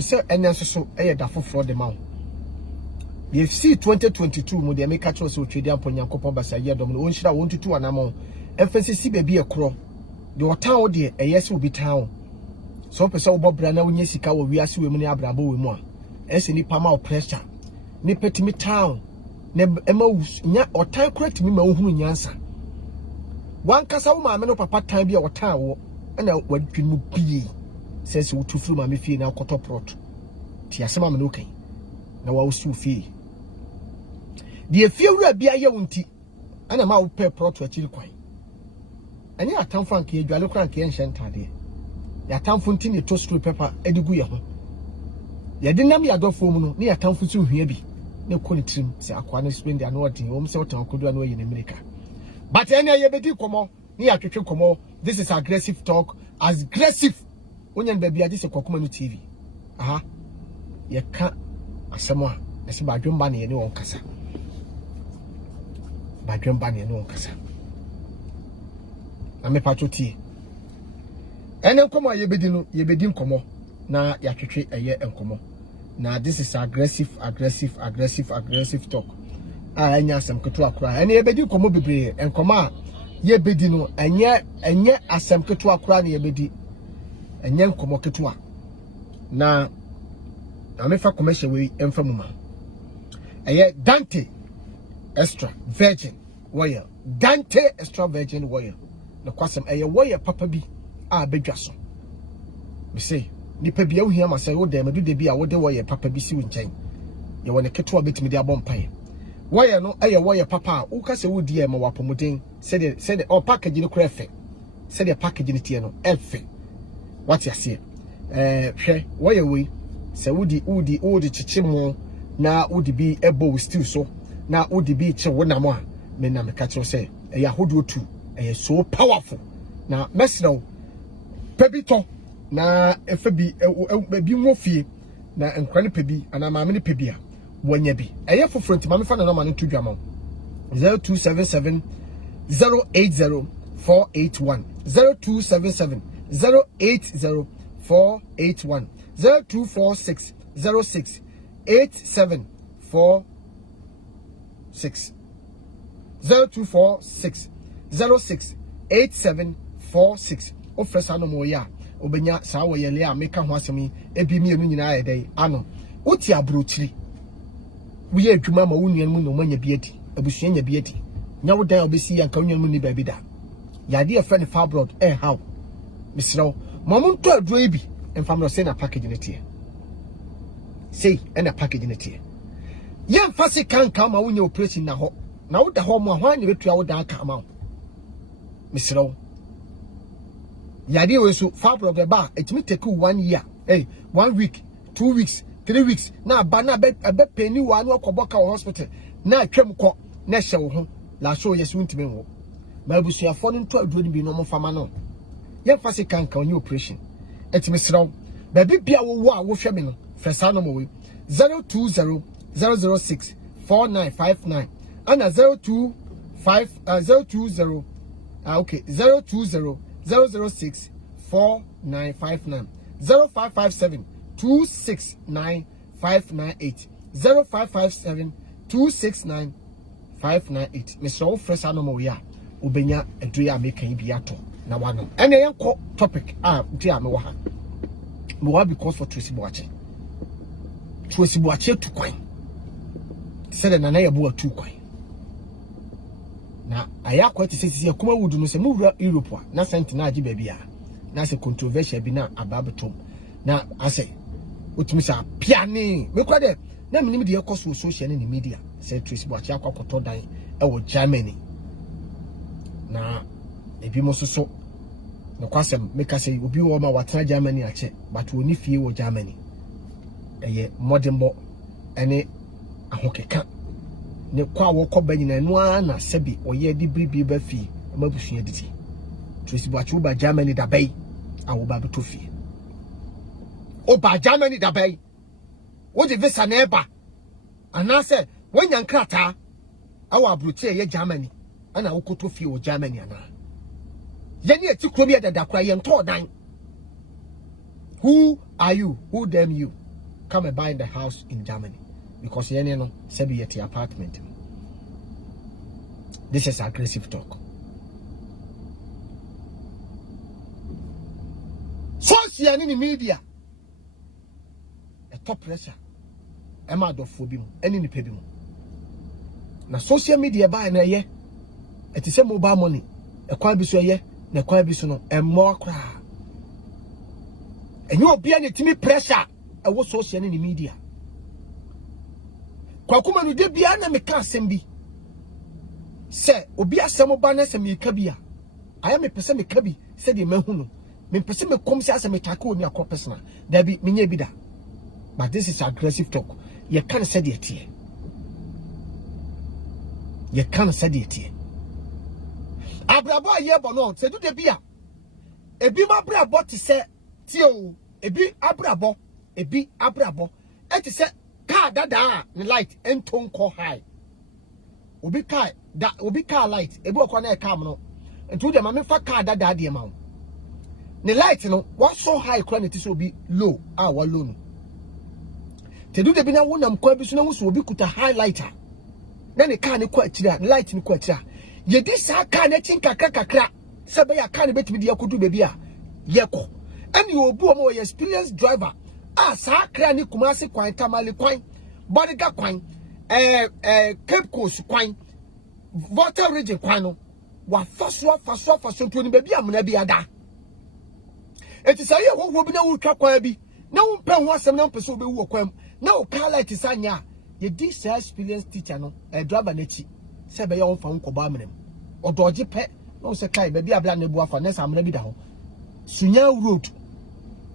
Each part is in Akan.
say enenso so da foforo de ma wo ye see 2022 mo de make catch so twede ampo Nyankopon basa ye dom no onhira wontutu anamo FCC baby ekro de otan wo de eyese obi tan wo so pese wo bobra na wonya sika wo wiase we mu ne abrabo we mu a ese ni pama o pressure ni petimi tan ne ema nya otan correct mi ma ohunu nyansa wan kasa wo ma me no papa tan bi a otan wo na wadwin mu bi sense wo tufuru ma me fie na koto prot ti asema me no kan na wa usu fie die fie wura bia ye wonti ana ma wo pe prot akiri kwan ani atamfo anke adwale kran ke enhye ntade ya atamfo nti ne to story paper edigu ye ho ya dinam ya dofo mu no ne atamfo su hwia bi ne ko ne trim se akwa ne spend ya no odin wo se wotan kodu na ye na America but any ye bedi komo ne ya twetwe komo. This is aggressive talk, aggressive onyan baby adi se kokoma no TV aha ye ka asemo a ese ba dwemba ne ye ne won kasa ba dwemba ne ye ne won kasa na me pato tie ene nkomo ye bedi no ye bedi nkomo na ya twetwe eye nkomo na this is aggressive talk anya asem keto akura ene ye bedi nkomo bebre nkomo a ye bedi no enye asem keto akura ne ye bedi enyen komo ketua na amefa commercial we emfa muma eye Dante extra virgin wire Dante extra virgin wire na kwasem eye wire papa bi a bedwa so me say nipa bia ohia ma say wo dem du de bi a wo de wire papa bi si wo nchen ye wona ketua betimi de abompan wire no eye wire papa a wo ka se wo di e ma wapomoden se de o package ni kura fe se de package ni tie no efe what you say hwe why we say udi chichimo na udi bi ebo still so na udi bi che wonamo a me na me ka che say e ahodo tu e so powerful na mesno pebito na efa bi bi mofie na enkwa ne pebi ana maame ne pebi a wonya bi eye foforo maame fa na no ma no to dwama 0277 080 481 0277 080481 0246 06 8746 0246 06 8746 ofresa no mo ya obenya saa wo yele a meka ho asemi ebi mi enu nyina ayedai ano oti abrochiri wo ye adwuma ma wo nuan mu no manya bi adi abusua nya bi adi nya wo dan obesi ya nka nuan mu ni ba bi da ya de friend fabroad how misro momon to aduro ibi enfamro say na package ne tie say na package ne tie ye mfase kanka ma wonya operation na ho na wo da ho mo ho anya betua wo da aka ma misro ya de we so fabroad be ba etimi take 1 year 1 week 2 weeks 3 weeks na ba na be penny wa na okoboka hospital na atwam ko na hye wo ho la so yes wuntimi wo ba busuafo no to aduro ni bi no mo fama no ye fase kanka onye operation etimi sraw ba bibia wo a wo hwe me no fresa no mo we 020 006 4959 ana 020 okay 020 006 4959 0557 269 598 0557 269 598 Mr. Fresa no mo we a obenya adua mekan bi ato na wano ene yenko topic dia me ha me wa because for Tracy Boache tu kwan said na ya bo atu kwan na aya kwa ti sisi kuma wudu no se mu wura Europe na sent na agi baabi a na se controversial bi na ababetom na ase otumi sa piane me kwa de na minim de ekoso social ne media say Tracy Boache akwakoto dan e wo Germany na ebi mo so no kwasem make say obi wo ma watena Germany ache but woni fie wo Germany eye modembo ene ahokeka ne kwa wo koba nyina no na sebi oye di bribi ba fie mabusua diti Tracy Boache ba Germany da bai awo ba beto fie o ba Germany da bai wo di visa na eba anase wonya nkrata awo abrotie ye Germany ana wo koto fie wo Germany ana yeni eti krobi da da kwa ye nto dan Who are you? Who damn you? come and buy the house in Germany because you know sebi at your apartment. This is aggressive talk. Social in the media, a top pressure, a mad of phobia, any ni pebble. Na social media buy na ye, it is a mobile money, a quite be so ye, na quite be so and more cry. And you will be any timid pressure, I was social in the media. Kwakuma no de bia na meka asem se obi asem ba na se me kabia aya me pese me kabi se de mahu no me pese me kom se asem me take oni akọ personal da bi menye bi da. But this is aggressive talk. You can't say it here. You can't say it here. Abrabo aye bono se do de bia ebi ma brabo ti se ti o ebi abrabo e ti se car dada the light and tone call high. Obi car light. Ebi okwa na e car no. Entu de ma me fa car dada de ma. The light no was so high quality so be low. Wa low no. Te do de bi na wonam kwa bi so na wuso obi kuta highlighter. Na ne car ne kwa akira, light ne kwa akira. Ye di sa car na chin kakra. Se be ya car ne betimi de yakodu bebi a yeko. Ani obu o mo experienced driver. Sa kra ni Kumasi kwan Tamale kwan Bodiga kwan Cape Coast kwan Volta region kwan no wa faso to ni baby amuna bi ada eti say wo bi na wo twa kwan bi na wo pɛ ho asɛm na mpɛ obe wo kwan na wo car light sanya ye di say experience teacher no driver na chi se be ya wo fa nkoba amnem odoje pɛ na wo se kai baby abla na bu afa na sa amuna bi da ho Sunya road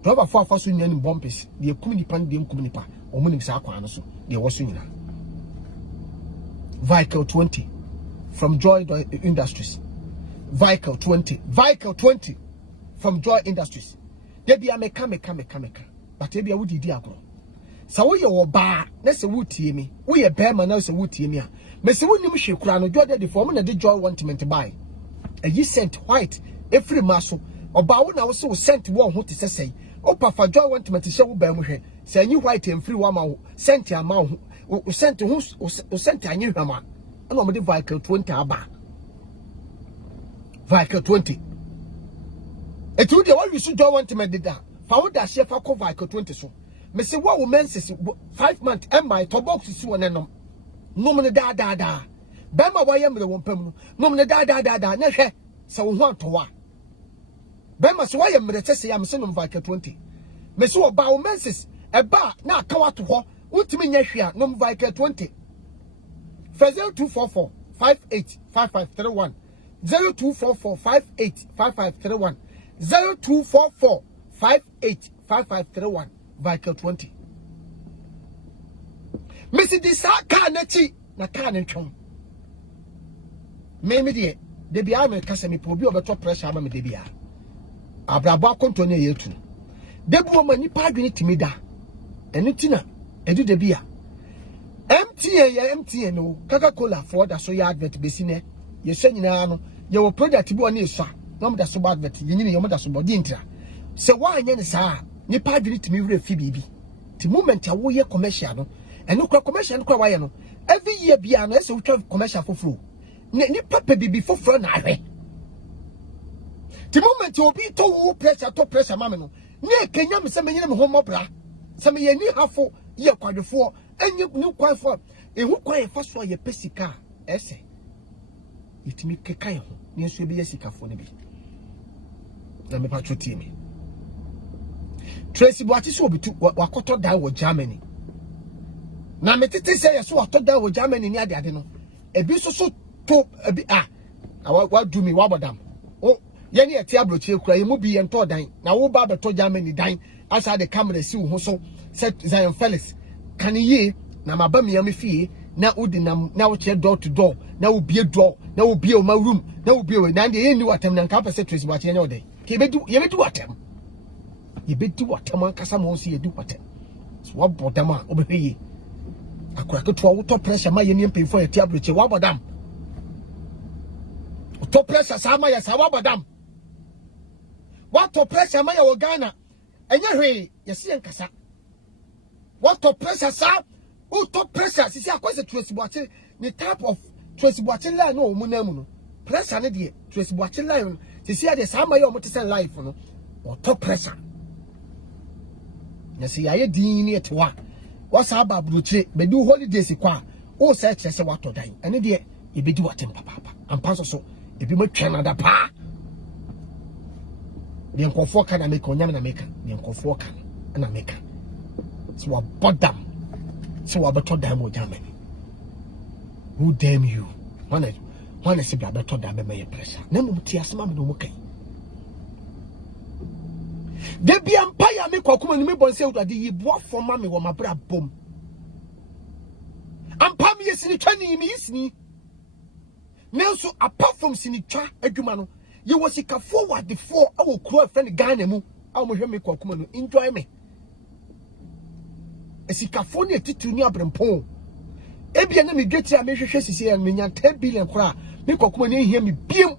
Driver for faso nyani bumpers, the community pan, the community pa, or money sakwa so, the wasuna. Vehicle 20 from Joy Industries. Vehicle 20 from Joy Industries. There be a meka. But there be a woody diagro. So we are bar, that's a wood to me. We a bear man, a wood to me. Mr. William Shikran, Joy the form and the Joy wanted to buy. And you sent white every muscle. Or bow now so sent one who to say. Opa for Joy want to show Bamhe. Say you white and free one sent your mouth. Sent to who sent a new hammer. And on the vehicle 20 aba. Vehicle 20. A 2 day what you should want to make that. Found that chef for vehicle 20 so. Me say what woman says 5 months and my to box is one and no. No money da. Bema why am the one permanent. No money da. Nehe. So want to what. Bema so why am the say I'm sending vehicle 20. Me so about menses a bar na kawa to ho ultimi nya hwea no vehicle 20. 0244 585531 0244 585531 0244 585531 vehicle 20. Missy this car na chi na car na twom. Me de bia me kasa me po bi obeto pressure ama me de bia. Abrabo akonto ne yetu. Debu ma nipa adwene timida. Enu tina edu de bia. MTN no Coca-Cola for da so ya advert besi ne. Ye hwe nyina no ye wo product bi one esua. No da so advert ye nyine ye da so body ntra. Se wa anya ne saa nipa adwene timi wura fi bibi. Ti moment a wo ye commercial no. Enu kra commercial no kra wa ye no. Every year bia no ese wo twa commercial foforo. Nipa pe bibi foforo na ahwe. The moment you be to pressure, mamma no. Near Kenya, some men home opera. Some ye need half for year quite before, and you knew quite for a who quite fast for your pessy car. Essay. It make a kind near to be a sicker for me. Let me patch your team. Tracy, what is over to what quarter down with Germany? Now, me say, I saw a top down with Germany near the Adeno. A bit so a bit what do me, Wabadam? Oh. Yeni eti abrochi ekura yemu bi ento dan na wo ba beto Germany dan asa the camera si wo so set Zion Felix kan ye na maba me yam fie na odi na wo che door to door na wo bie door na wo bie o ma room na wo bie we na de yeni watam na nka pese trace wache nya odai ke bedu ye bedu watam kasa mo si yedu watam so wa bodam a obehye akura keto wo to pressure ma yeni mpefo eti abrochi wa bodam to pressure sa ma ya sa wa bodam. What to pressure my Ghana? And your way, you see, and Cassa. what to pressure sir who to pressure see akwese Tracy Boache the type of Tracy Boache line no omunam no pressure ne de Tracy Boache line see the sama ye omo te say life no or to pressure na see aye din ne etewa what's about bruche be do holidays kwa o say chese wato dan ene de e be di watem papa ampa so e bi matwa na da pa de nkofo ka na make onyam na make de nkofo ka na make so wa bodam so wa beto dan mo jam who damn you one is bia beto dan me pressure na mo ti asema me no mo kai de bia empire me kwakuma ni me bonse udade yi boa forma me wo mabra bom ampa me yesini twani me yisini Nelso apart from sinitwa adwuma no ye wasika forward the four awo kro friend Ghana mu awo mo hwe me kwakuma no enjoy me esika fo ne titu ni abrempon ebia na me dweti a me hwehwe sisi ya me nya 10 billion kra me kwakuma ne hia me biem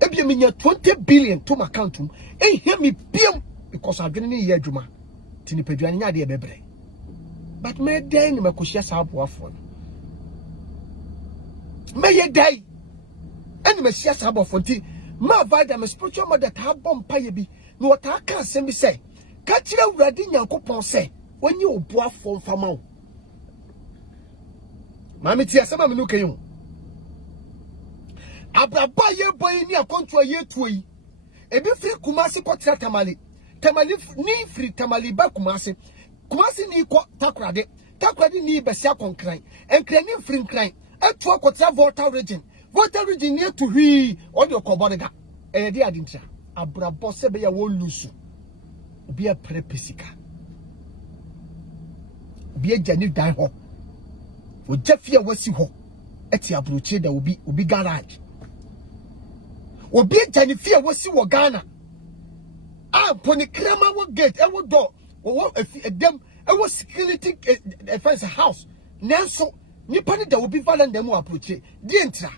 ebia me nya 20 billion to my account hia me biem because adwene ne ye adwuma tini padwane nya de bebre but me den me koshia saabo afo me ye dai eni me sia saabo afo nti ma vada me spiritual mother ta bom paye bi no wata ka asem bi say ka kire awurade nyankopon say wonye obo afo mfama wo mami ti asema me no kayo abraba ye boy ni akonto ye tuoyi ebi free Kumasi kwatra tamale ni free tamale ba Kumasi ni ko takrade ni besia konkran enkran ni free nkran eto kwatra Volta region near to hwi odi okobodega e de adintra abrabo se be ya wo lusu obi a prepesika obi agani dan ho o jafia wasi ho eti abrochie da obi garage obi agani fia wasi wo Ghana poni krema wo gate e wo door wo dem e wo security fence house nenso nipa ne da obi valan dem approach di entra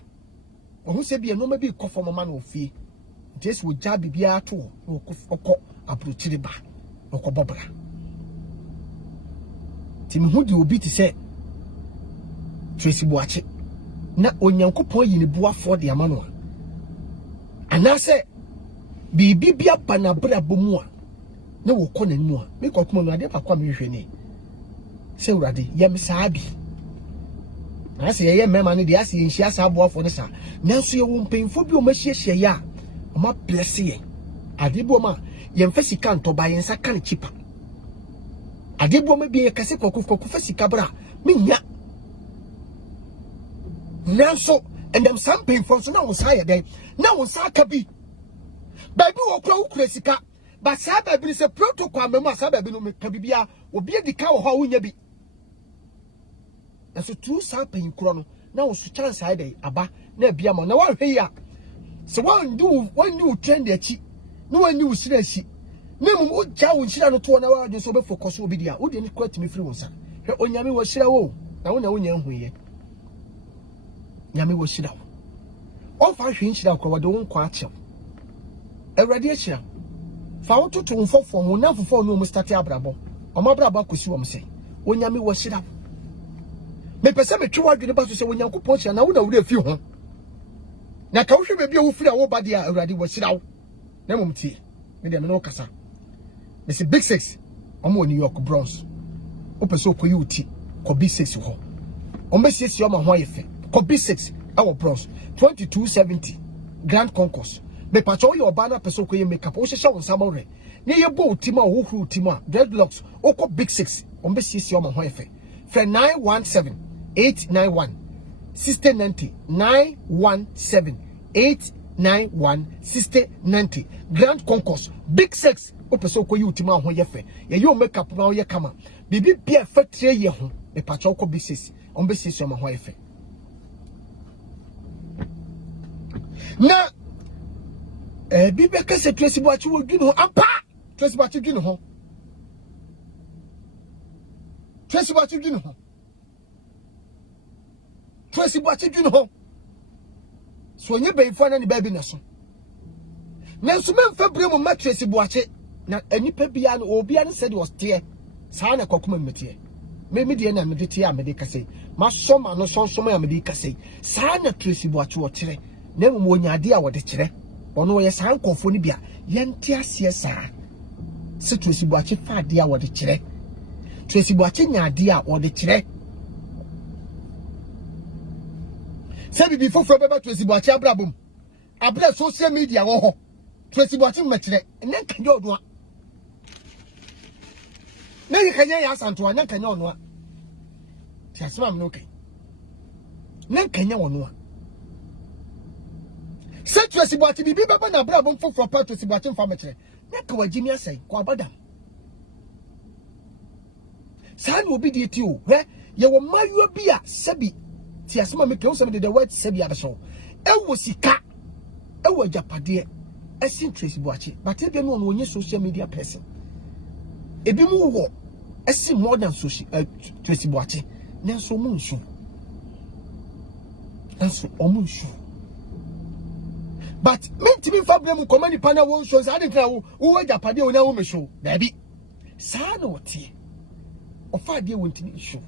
wo se bia no ma bi kofo mama na ofie just wo ja bibia to wo kokko approach riba wo ko bobra timi hu di obi ti se Tracy Boache na onyankopon yi ne buafo de amano anase bibi bia bana bra bomu a na wo kɔ nanu a me kokoma no ade pa kwa me hwehwe ni se urade ya me saabi ase ye mema ne de ase ye nhia sa aboafo ne sa nanso ye wo mpemfo bi o mahyiehye ya o ma bless ye ade bo ma ye mfa sika ntoba ye nsa kan chipa ade bo ma bi ye kase kokofu fa sika bra me nya nanso endem sampin from so na wo sa ye den na wo sa ka bi baby wo kura ukura sika ba sa baby ni se protocol memo sa baby no me ka bibia obi edika wo ho wonya bi na so true sampin kura no na wo so chance ai dey aba na bia mo na wo hwe ya se one do trend achi no one do sirashi na mu o ja wo nhira no to na wa so be focus obi dia wo de ni kwati me free wonsa hwe onyame wo hira wo na wo nya huye nyame wo hira wo o fa hwe nhira kwa wode wo nkwa achew Eradi ehia fa wo toto mfofo ho na fofo no mu start abrabo o ma abrabo akosi wo mse onyame wo hira me pese me twa adwene ba so se onyankopon hia na wo da wo afi ho na ka wo hwe bebia wo firi a wo ba dia eradi wo hira wo na mum tie me de me no kasa me se big 6 omo New York Bronx o pese okoyi uti ko big 6 ho o mesiesie o ma ho ayefe ko big 6 awo Bronx 2270 Grand Concourse me pacho yo bana peso ko ye makeup o hye won samore ne ye bo utima o huru utima dreadlocks o ko big 6 o be sisi o ma ho efe fe 917 891 6090 917 891 6090 Grand Concourse big 6 o peso ko ye utima ho ye fe ye yo makeup na o ye kama bibi bia fe 3 ye ho me pacho ko big 6 o be sisi o ma ho efe na bibe kase Tracy Boache wo dwunu ho ampa Tracy Boache dwunu ho Tracy Boache dwunu ho Tracy Boache dwunu ho so nye beifo na ne ba bi na so nanso memfa bremu ma Tracy Boache na enipa bia no obia no said was tie saa na kokoma metie me de na me de tie a me de kase ma soma no sonsom a me de kase saa na Tracy Boakye wo kire na mu onyade a wo de kire ono ye saa nkofo ni bia ye nte ase saa se Tracy Boakye fa de a wo de kire Tracy Boakye nyade a wo de kire se bibi foforo beba Tracy Boakye abrabom abra social media wo ho Tracy Boakye ma kire ne kan yo do na yi kanya ya santo anya kanya ono a ti asema me no kai na kanya ono a se Tracy Boakye bibi beba na abrabom foforo pa Tracy Boakye mfa ma kire na ka wagimi asai ko abadam san obi di ti o he ye wo mayo bi a sebi ti asema me kan so me the word sebi abeso ewo sika ewo japade esin Tracy Boakye but e be no no onye social media person ebi mu wo esin more than social Tracy Boakye nenso mu nsu nenso omunsu but mentimi fa blame komani pana won so sa adintra wo japade o na wo me show baby sa na wotie ofa de wontini show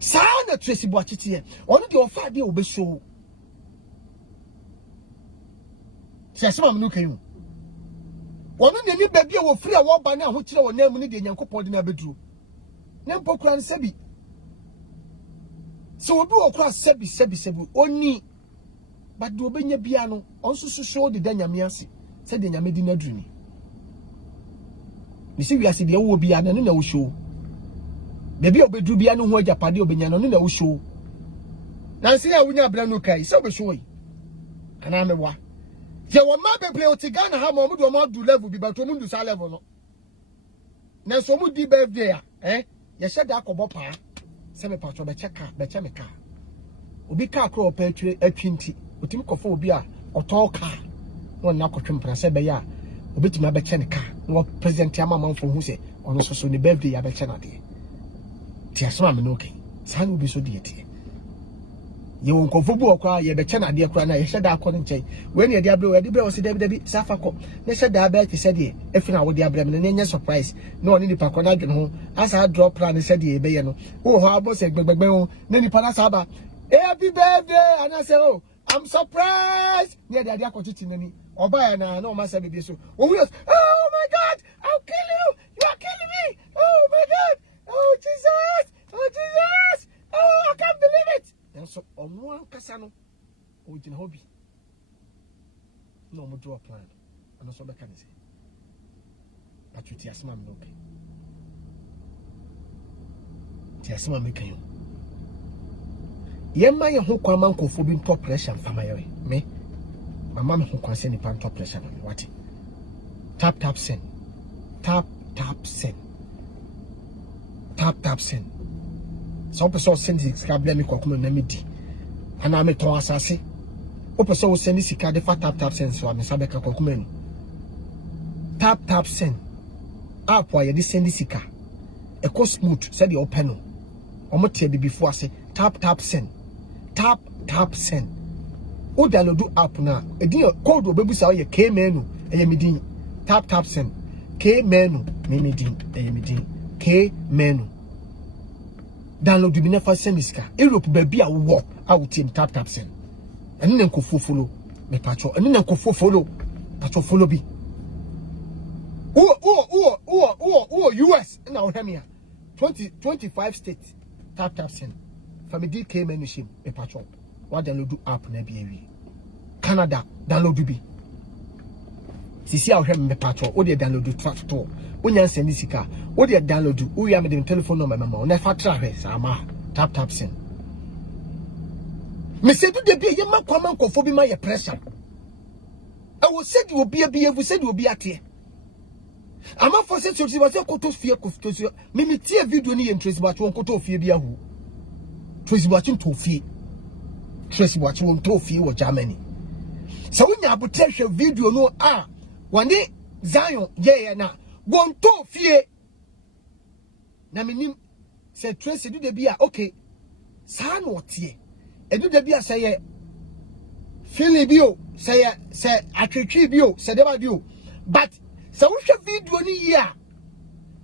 sa na Tracy Boakye tie ono de ofa de obe show Siasema mnu kayu ono ne ni baby wo free a wo ba na ho kire wo na mu ni de Nyankopon de na beduru na mpokura n sebi so obi wo kura sebi oni but do obenya bia no onso so de Nyame ase se de Nyame di na duru ni si wiase de wo bia na na wo show baby obeduru bia no ho agapade obenya no na wo show na nsi ya wunya bra no kai se obe show yi ana mewa je wo ma be play otigana ha mo do level bi but mo ndu sa level no na so mo di birthday a ye sheda akobo pa se me patro be cheka be che me ka obi ka kro pa atwinti otimi kofo obi a oto ka won na kotwe mpra se be ya obi timi be che ne ka no president amamanfo hu se ono so ne birthday ya be che na de ti asoma me no okay sa no bi so de tie ye won kofo bu okwa ye be che na de kura na ye sheda akọ nchen we ne de abre we de bre o se dabi safa ko ne sheda ba ti se de efina wo de abre me ne nya surprise no oni nipa ko na dwen ho asa drop plan ne se de be ye no wo ho abo se gbegbegbe ho ne nipa na saba happy birthday and I say oh I'm surprised ne de akọ titi nani oba ya na o ma se be so oh my god I'll kill you are killing me oh my god oh Jesus oh I can't believe it. So ono ankasa no ogina hobi no mo draw plan and so be kan say atuti asma me okay ti asma me kan ye ma ye ho kwa man kofo bi top pressure fama ye me mama me ho kwa se ni pan top pressure no what tap send so person send sika bla me kokoma na medi ana me ton asase o person send sika de fa tap send so me sabe ka kokoma ni tap send app wa ye de send sika e ko smooth said the open no o mo tie before ase tap send o download app na e din code obebusa ye k menu e ye medin tap send k menu me medin e ye medin k menu download bi never send iska Europe baby a wo team tap send ene na nkofo follow me patcho ene na nkofo follow patcho follow bi US na o hemia 25 states tap send family DK menu shim me patcho wa download app na bi awi Canada download bi sisi a o hem me patcho o de download tractor onya send sika o de download o ya me dem telephone number mama na fa tra hwe sama tap send me se do de bi ye makwa man kofo bi ma ye pressure I will say you obi abi you said you obi ate ama for say Tracy was koto fie koto me tie video ni ye Tracy Boakye won koto fie bi ahu Tracy Boakye to fie Tracy Boakye won to fie wo Germany so wonya abote hwe video no wani Zion ye na won to fie na menim say Tracy do de bia okay sa no tie edu de bia say Philly bio say atwetwe bio say deba bio but So we should video ni here.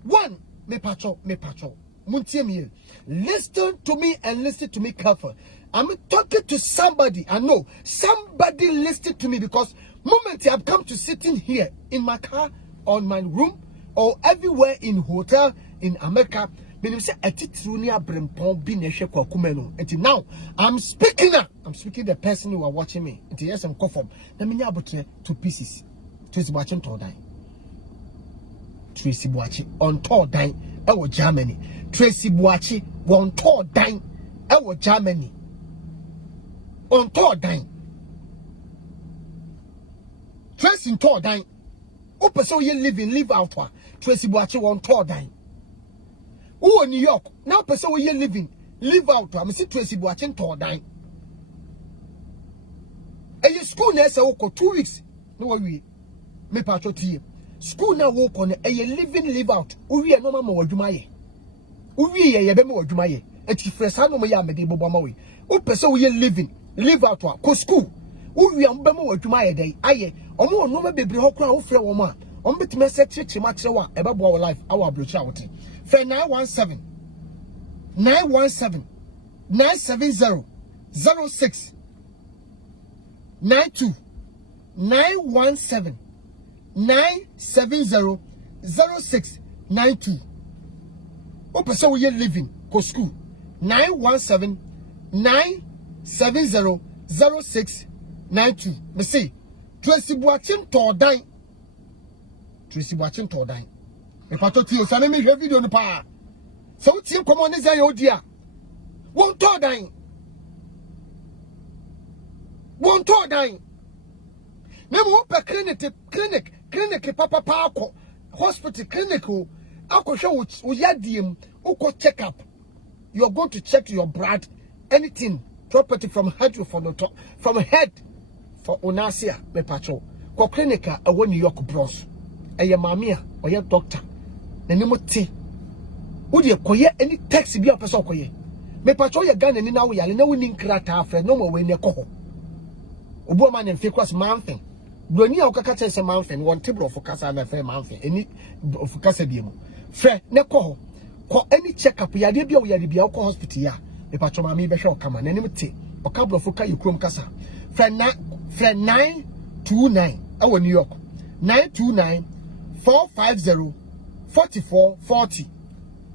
One, me patrol. Muntie, listen to me and listen to me carefully. I'm talking to somebody. I know somebody listened to me because moment I've come to sitting here in my car, on my room, or everywhere in hotel in America. Until now, I'm speaking now. I'm speaking the person who are watching me. Until yes, I'm conform. Let me about 2 pieces. Tracy watching to die. Tracy watching on tour dying. Our Germany. Tracy watching one tour dying. Our Germany. On tour dying. Tracy tour dying. Open so you live out. Tracy watching one tour dying. Who in New York now? Person where you live out. I'm see Tracy watching tour dying. And your school nurse oko 2 weeks. No worry, me patro tie. School now work on a you live out. Uri no mama wajumaye. Uri ye be me wajumaye. Eti fresa no me ya me de bobo mawe. O person where you live out ko school. Uri am be me wajumaye dey. Aye, omo no me bebre hokra wo frɛ wo ma. Om betime se chichi ma kire wa ebe bo life our brocha wote. Fe 917 970 06 92 917 970 06 92. O person we living go school 917 970 06 92. Me say Tracy Boateng Tordan. Tracy Boateng Tordan. Me pato ti o sa me hwe video no pa. So tie komo ne say odia. Won Tordan. Won Tordan. Me mo pe clinic papa akọ hospital clinic o akọhwe wo yadiem uko check up. You're going to check your blood, anything, property from head to from head for onasia me patrol. Ko clinica a New York bros. Eye mamia or your doctor. Na nimo ti. Udi koye any taxi bi opese koye. Me patrol ya Ghana ni na wo yale na woni nkrata afre no mo we ne ko ho. Obo ma ne fekwas manfen. Broni a okaka chese manfen won table of kasa na fe manfen. Eni of kasa bi mu. Fe ne ko ho. Ko any check up ya de bia wo ya de bia ko hospital ya. Me patrol ma me be hwe okama na nimo ti. Okabro foka yekrom kasa. Fe 929 our New York 929 450 4440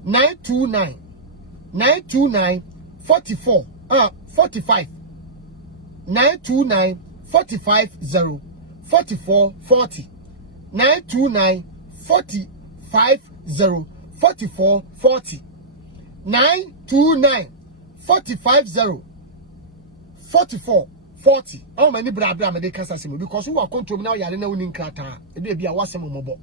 929 44 45 929 450 4440 929 450 4440 929 450 4440. How many bra me dey kasa semo because who are control now yare na woni nkrata e be bia wasem mobo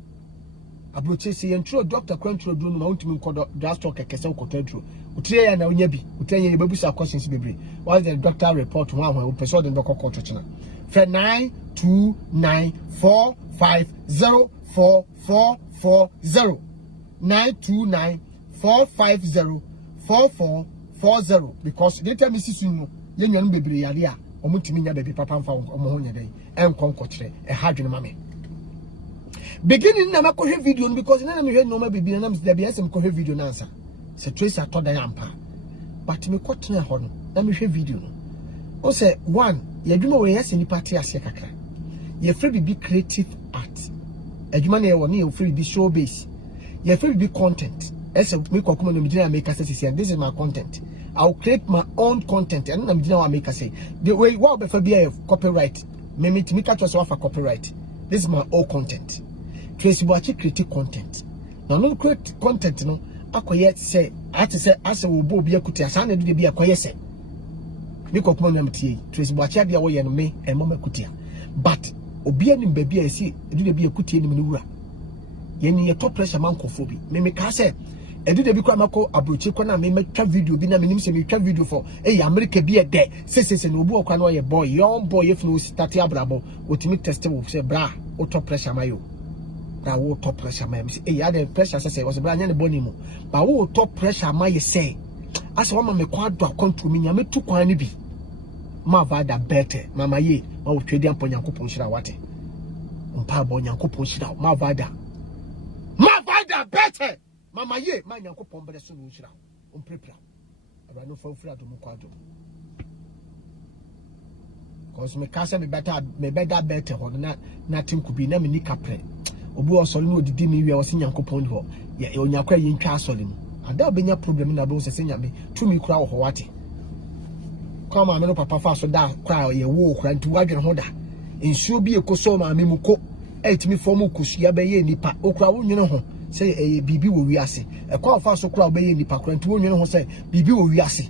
abroche se intro doctor kwantro do no ma untimi nkodo just talk kekese ukoto intro utire ya na onya bi utire ya babusa questions bebre what the doctor report one person dey doctor court china for 929450440 929450440 because they tell me sisunu ye nwan bebre yare a omutimi nya baby papa mfa omo ho nya dai enkonko kire e hadwene mame beginning na makohwe video because na me hwe no ma baby na me dey asem kohwe video na ansa se trace atoda yampa but me kotena ho no na me hwe video no o se one yadwuma we yase ni party ase kakra ye free bibi creative art adwuma na ye wo na ye free bibi show base ye free bibi content ese me kokoma no me gina make say and this is my content. I'll create my own content and I'm going to make say the way what before be copyright me catch yourself for copyright. This is my own content. Tracy Boateng create content. Now no create content no akoye say as we bo be akuti asa na do be akoye say me kokoma no mtie Tracy Boateng dia wo ye no me e mama akutia but obi anim ba bia esi do be akuti ni wura ye ni top pressure man kofobi me ka say edu de bi kwa mako abrochi kwa na me metwa video bi na me nim se me twa video for America bi e de se no obu okwa na ye boy young boy if no start abrabo otimi test wo se bra o top pressure mayo bra wo top pressure mayo say ya the pressure say was bra nya ne boni mu ba wo top pressure mayo say ase wo ma me kwa do control me nya me tu kwa ne bi ma vada better mama ye ma wo twedi ampo nyankopon hira wate mpa bo nyankopon hira ma vada better mama ye man Yankopon better soon we shall on prepare I no for free to Mukwado because me casa me better or nothing could be never nick capre obu osole no didi me wi o se Yankopon ho ye onyakwa ye ntwa asole mu ada obenya problem na bo se nyame tumi kura wo ho wate kama me no papa fa so da kura ye wo kura nti wadwene ho da ensuo bi ekoso ma me muko etimi form kusua be ye nipa okura wo nwene ho se bibi wo wi ase ekwa fa so kura be ye nipa kura nti wo nwene ho se bibi wo wi ase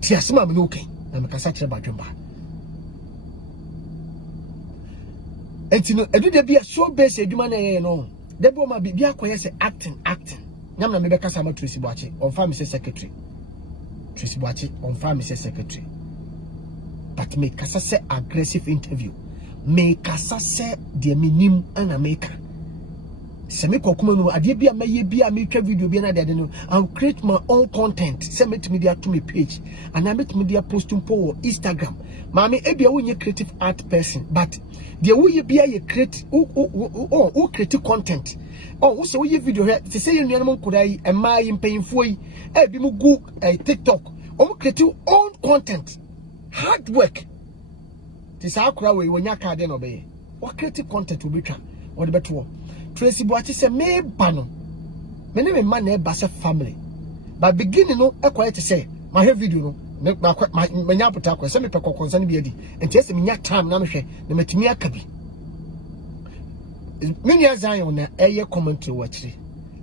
ti asema me no okay na me kasa kire badwemba etino edude bia so base eduma na ye no de bi o ma bia koye se acting nyam na me be kasa ma Tracy Boache on fa me se secretary Tracy Boache on fa me se secretary but me kasa se aggressive interview me kasa se de minim ana make se me kokuma no ade bia maye bia me twa video bia na de no I'll create my own content se me media to me page and I met media posting for Instagram mama e bia wo nye creative art person but de wo ye bia ye create o create content wo se wo ye video here se say nua no nkoda yi ema yi mpanyimfo yi e bi mu go TikTok o create own content hard work ti sa akura we wonya ka de no be wo create content obi twa wo de beto Tracy Boache se me ba no me ne me ma na e ba se family but beginning no e quiet say my video no me nya pota kwa se me pe kokonsa ne bi adi enti ese me nya time na me hwe na matimi aka bi many Zion na eye commentary watching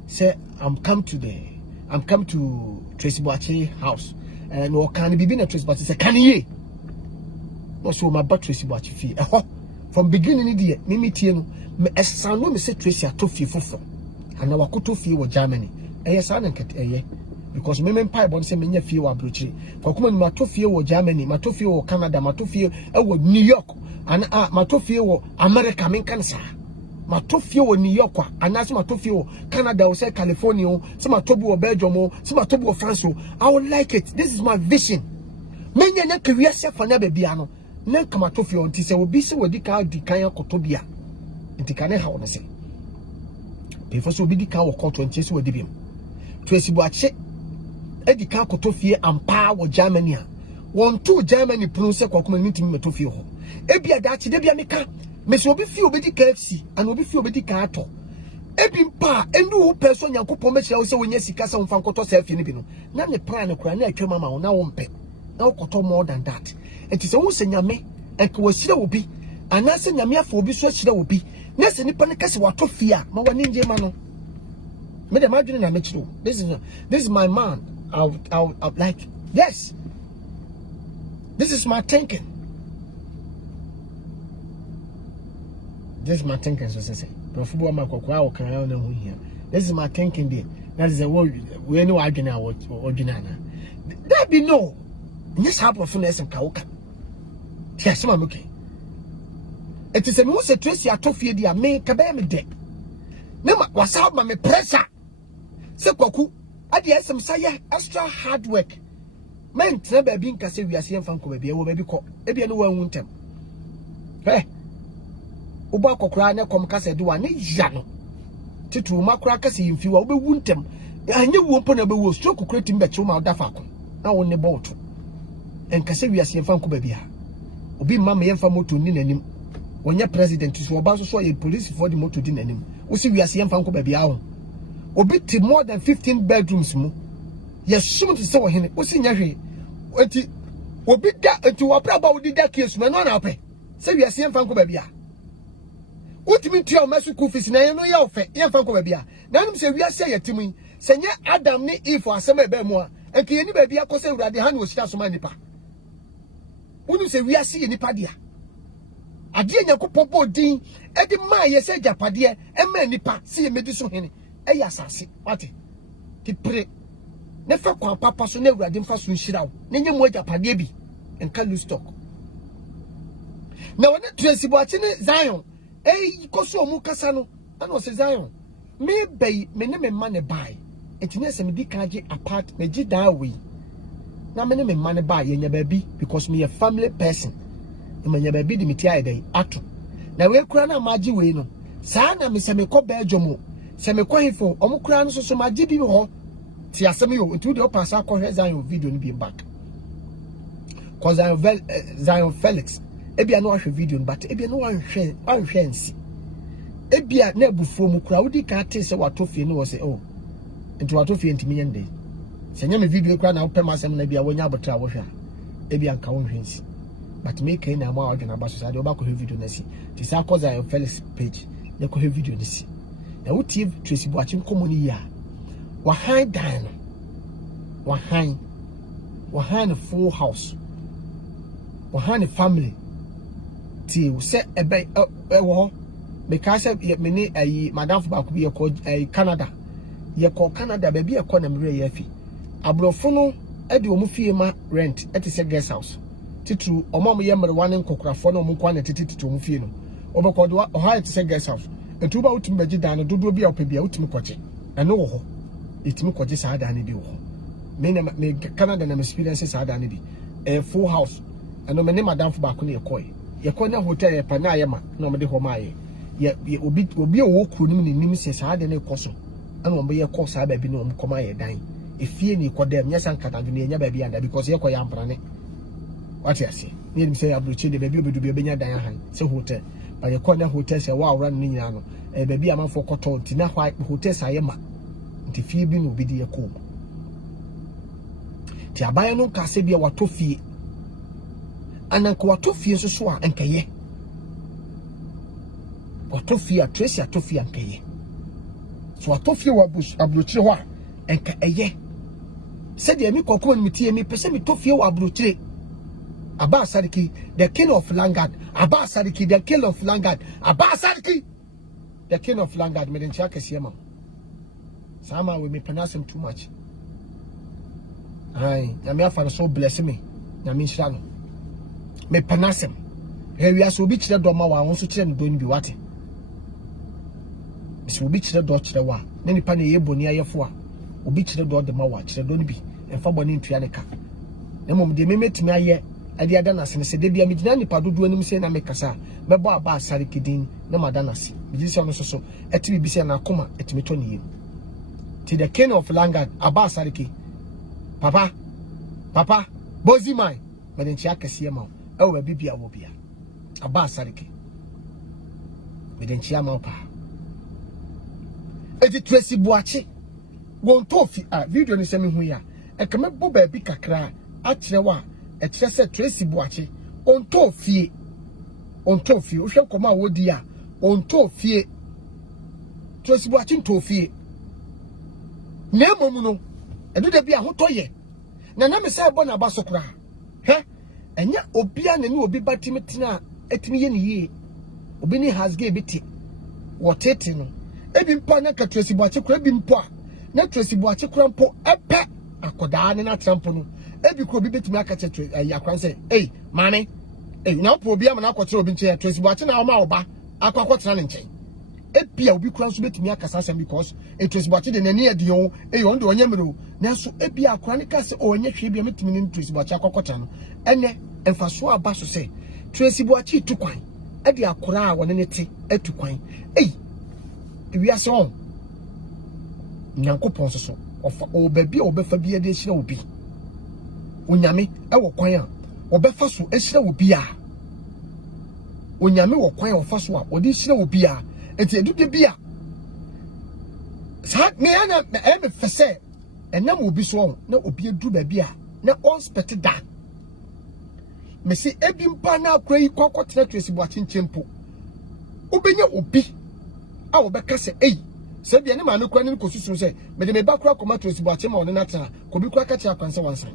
say I'm come to Tracy Boache house and no can be na Tracy Boache say can ye no so my bat Tracy Boache fee from beginning the me tie no me esano me say Tracy atofie fofo ana wakoto fie wo Germany eye sa na nket eye because me pai bon say me nya fie wo abrochire kokoma ni matofie wo Germany matofie wo Canada matofie wo New York ana matofie wo America men kan sa matofie wo New York anase matofie wo Canada or say California o se matobi wo Belgium o se matobi wo France o I would like it. This is my vision menya na career se fa na ba bia no na kamatofie o nti se obi se wodi ka di kan akotobia nti kan ha wona se before so obi di ka wo koto nti se wodi bim Tracy Boache edi ka akotofie ampa wo Germany a won to Germany pru se kokoma ntimi matofie ho ebia da chi de bia meka Messi obi fi obedi KFC and obi fi obedi ka ato ebi mpa endu wo person Yankopon me kire wo se wonya sika se wonfa nkoto se afie ne bi no na ne plan kura na atwa mama wo na wo mpe na wo koto more than that enti se wo se nyame enke wo sire obi ana se nyame afa obi so sire obi na se nipa ne kase wato fie a ma wani nje ma no me de madwene na me kire this is my man I'll like yes this is my thinking. This is my thinking, so say. But football man kwakwa o kan na hu hia. This is my thinking there. That is the word we know adwena or na. That be no. Yes how professional and kawoka. Yes ma okay. It is a no say Tracy atofie dia me ka be me de. Na ma wasa ma me pressure. Se kwaku ade asem say extra hard work. Man tena ba bi nka se wiase yemfa nko ba bi e wo ba bi ko. E bi no wa hu ntem. Uba kokra na kom kase de wa ne ya no titu makra kase yimfi wa obewu ntem anye wu mpo na bewu stroke kreti mbe chuma odafa ko na wo ne boto en kase wiase yemfa nko ba bia obi mama yemfa moto ni nanim wonya president so oba so ye police for the moto di nanim wo si wiase yemfa nko ba bia ho obi ti more than 15 bedrooms mu yesum to se wo hene wo si nya hwe enti obi da enti wo pra ba wo di da case me no na ope se wiase yemfa nko ba bia Ultimate tio masu kufis na ye no ye ofe ye fa ko bia na nim se wiase ye timi se nye Adam ni Eve asem ebe mu a enke ye ni ba bia ko se urade ha na osita so ma nipa unu se wiase ye nipa dia ade Yakobon bodin e di ma ye se japade e ma nipa se ye medi so hene e ya asase wate ti pre ne fa kwa papa so na urade mfa so nhira wo ne nye mu japade bi enka lose stock na wona Tracy Boache ne Zion koso mu kasa no ana o se Zion me bay me ne me man buy etine se me di kaje apart me gi da we na me ne me man buy ye nya baby because me a family person me nya baby di me ti ai dai ato na we kura na maji we no saa na me se me ko Belgium se me kwa hifo omukura no so ma gidi ho ti asem yo nti de opasa akọ Zion video no be back cause Zion Felix ebia no ahwe video no but ebia no anhwe nsi ebia na ebufuo mu kura wodi ka te se watofie no wo se oh nti watofie ntimi nyende se nya me video kura na opema asem na bia wonya abotra wo hwa ebia nka wo hwensi but me kai na ma odwena ba so sa de obakọ video na si ti sa akọ Zion Felix page na kọ video na si na wutie Tracy Boachi nkomoni ya wa high down wa high full house wa high family ti se ebe wo because me ni ayi madam ba ku bi e Canada ye ko Canada ba bi e ko na mre ye afi abrofo no e de omu fie ma rent e te se guest house titru omam ye mre wane nkokrafo no omu kwa na tititu omu fie no obekọ do o high te se guest house etu ba utum beji dan dodo bi opɛ bia utum kɔkye ɛno wɔ hɔ etimi kɔgye saa dan ne bi wɔ hɔ me Canada na experience saa dan ne bi full house ɛno me ne madam ba ko ne yɛkɔ na hotel yɛ pa na ayɛ ma na ɔmo de hɔ ma ayɛ obi wɔ kuro nim ne nim sɛ saa dan ne kɔ so ɛna ɔmo yɛ kɔ saa ba bi na ɔmo kɔma ayɛ dan efie ni kɔ dɛm nyɛ san katadwo ne nya ba bi anda because yɛkɔ yɛ amprane wate ase ne nim sɛ abrochi de ba bi obedu bi obenya dan ahan sɛ hotel ba ye corner hotel se wa awra no nyina no ba bia amanfo kɔtɔ nti na hotel sa ye ma nti fie bi no bi de yakɔ ti abaye no ka se bia wato fie ananko wato fie so a enkeye wato fie a Tracy ato fie enkeye so wato fie wa abrochire ho a enka eye se de mi kokoma no mitie mi pese mi to fie wa abrochire Abba Sadiki, the king of Langard. Abba Sadiki, the king of Langard. Abba Sadiki, the king of Langard. Me den chaka siema. Sama we me pronounce him too much. Aye, na me afa so bless me. Na me nshira no. Me pronounce him. He wi aso bi kire do ma wa won so kire no do ni bi wate. So obi kire do kire wa. Na nipa na ye boni ayefo a. Obi kire do de ma wa kire do ni bi. Emfa boni ntua ne ka. Na mom de me metimi aye ade adanase ne se de bia medina nipa dodo anim se na mekasa mebo Abba Sadiki din na madanase biji se ono so eti bi se na akoma etimi to ne yim ti the king of Langard Abba Sadiki papa bozi mai meden chia kese ma e wo bibia wo bia Abba Sadiki meden chia ma pa eti Tracy Boachi won to fi video ni se me hu ya e kama bo ba bi kakra a kirewa e kire se Tracy Boachi onto fie wo hwe koma wodi a onto fie Tracy Boachi nto fie na emom no edu de bia hotoye na me se ebo na abaso kura he enya obia na ni obi batimetina etimi ye ne yie obi ni hasge biti wotete no ebi mpa na ka Tracy Boachi kura bi mpo a na Tracy Boachi kura mpo epe akoda ne na trampo no ebi ko bi betumi aka che yakwan say mame na po obi am na akotre obi nche Tracy Boachi na oma oba akwakotra ne nchen ebia obi kura nso betumi aka sasam because Tracy Boachi de nani ade o ondo onye mere na so ebia akwa ne ka se onye hwe bia metumi ne Tracy Boachi akwakotra no ene emfaso aba so say Tracy Boachi tukwan ade akora a wone ne te atukwan wi ase on nyankopon so ofa obabia obefa bia de hira obi onyame ewo kwan a obefa so ehira obi a onyame wo kwan ofa so a odi hira obi a enti edude bia sa me ana me fese enam obi so na obi edu ba bia na on spect da me se ebi mpa na akra yi kwakotra Tracy Boachi nchempo obenya obi a obeka se se bia ne ma me kwa ne ko susu se me de me ba kura koma Tracy Boachi ma one na tena ko bi kura ka kira kwanse wansan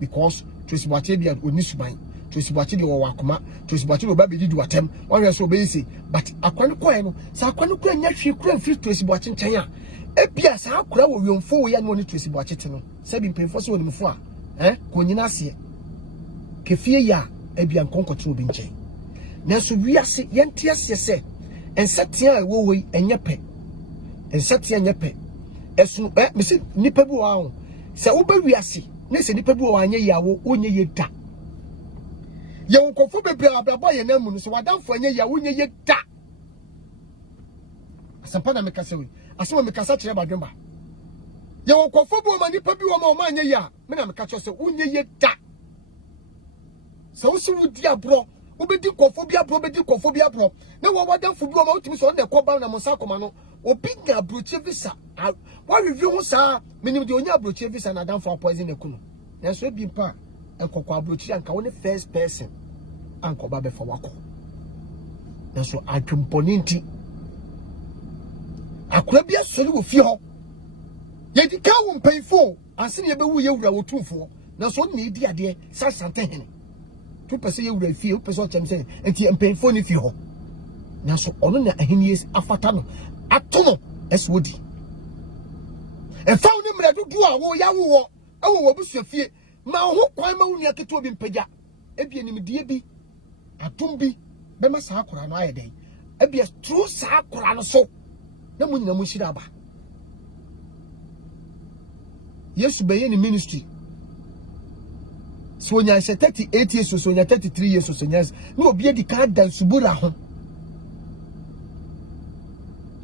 because Tracy Boachi bia oni suban Tracy Boachi de wo akoma Tracy Boachi do ba be di watem won hwe so be say but akwani kwa no sa akwani kwa nya hwe kura mfiri Tracy Boachi nchen a ebia sa akura wo wiomfo wo ya ne oni Tracy Boachi te no se bi mpemfo so oni mfo a ko nyina se kefie ya ebia nkonkotre obi nchen na so wiase yente ase se ensatia ewo woi enye pe ensatia enye pe esu me se nipa bi wo awo se wo ba wiase na se nipa bi wo anye yawo onye ye da ye nkofo bebre abrabo ye na mu no so wadamfo anye yawo onye ye da asampa na meka se we asema me kasa kire ba dwemba ye wo kofo bu ma nipa bi wo ma o ma anya ya me na me ka cho se unye ye da so wo di abro wo be di kofo bi abro be di kofo bi abro na wo wadanfo bi wo ma utimi so na koba na mo sa koma no obi nya abroche visa wa review ho sa menim de onya abroche visa na danfo poison ekunu na so bi mpa enkokwa abroche anka wo ne first person anko ba be fa wako na so adwemponi nti akura bi asori wo fi ho ye di ka wo mpanfo anse ne be wu ye wura wo tumfo na so ne di ade sasante hene tu pese ye wura fi o pese o chem se enti mpanfo ne fi ho na so ono na ahenie afata no atono eswodi efa wo ne mra dudu a wo ya wo wo busuafie ma ho kwan ma wo nua keto bi mpagya ebie nimdie bi atom bi be ma sa akora no ayeden ebie true sa akora no so na mo nyina mo shira ba Yesu be ye ni ministry so nya 38 years so nya 33 years so nya no obi edi ka dan subura ho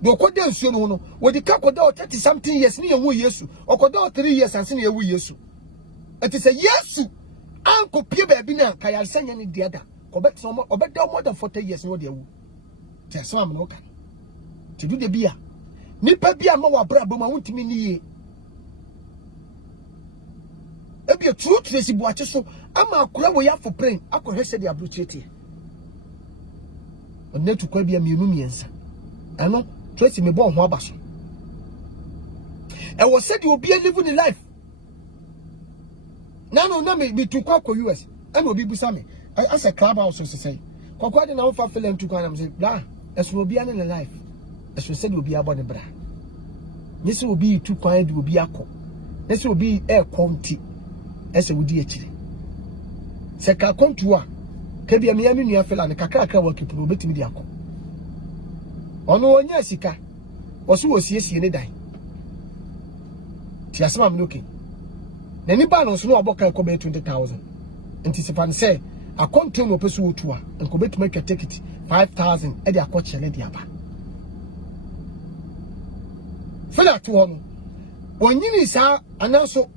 do koda nsuo no no wodi ka koda 30 something years ni yewu Yesu okoda 3 years anse ni yewu Yesu ati say Yesu anko pie ba bi na ka ya sanya ni diada ko bet no obeda more than 40 years no de yewu te so am no ka ti du de bia nipa bia ma wa bra boma wontimi ni ye ebia true tracy buache so ama akura wo ya for brain akohwese de abrochete onetu kwa bia mienu miensa ano tracy me bo ho abaso e wo said you be living the life na me tu kwa US and obi busa me as a clubhouse so say kwa de na wo fa fele ntu kwa na me say da eso obi ane the life eso said obi abone bra nisi obi tu kwa de obi akọ nisi obi e konti ese wudi akire se ka kontu a ka bia me ya me nua fela ne kakra wa kipuru betimi di akọ ono onya sika oso osiesie ne dan ti asema me noke na nipa no so no aboka ekobe 20,000 enti sefan say akonto no pesu otu a enkobetuma twa ticket 5,000 e de akọchele di aba fela to ho no onyini sa anaso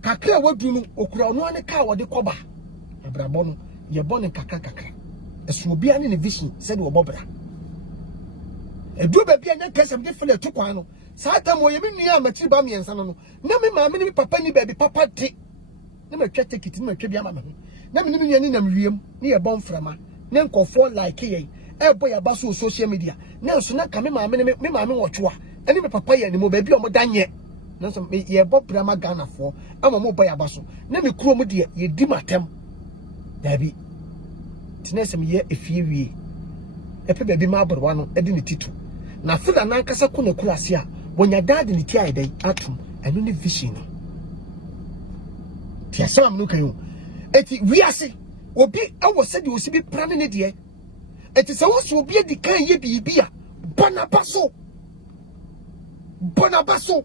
kakra wadu no okura ono ane ka wode koba abrabo no ye bone kakra eso obi ane ne vision said wo bobra edu ba bia nya kesem de fela to kwa no sata mo ye me nua amatiri ba miensa no na me maame ne papa ni ba bi papa de na me twa ticket na me twa bi ama me ho na me nua ni nam wiem ne ye bon frama ne nkofo like ye e boy aba so social media na so na ka me maame wochoa ene me papa ye ni mo ba bi o mo danye na so ye bo brama Ghana fo ama mo boy aba so na me kuro mo de ye di matem da bi tinesem ye efie wie epe ba bi ma aborwa no e di ne titu na fila na nkasa ko na kurase a wonya dad ni ti aidai atum eno ne vision ti asam no kan eti wiase obi awo sede osibi prane ne de eti se wo so obi edi kan ye bibia bona baso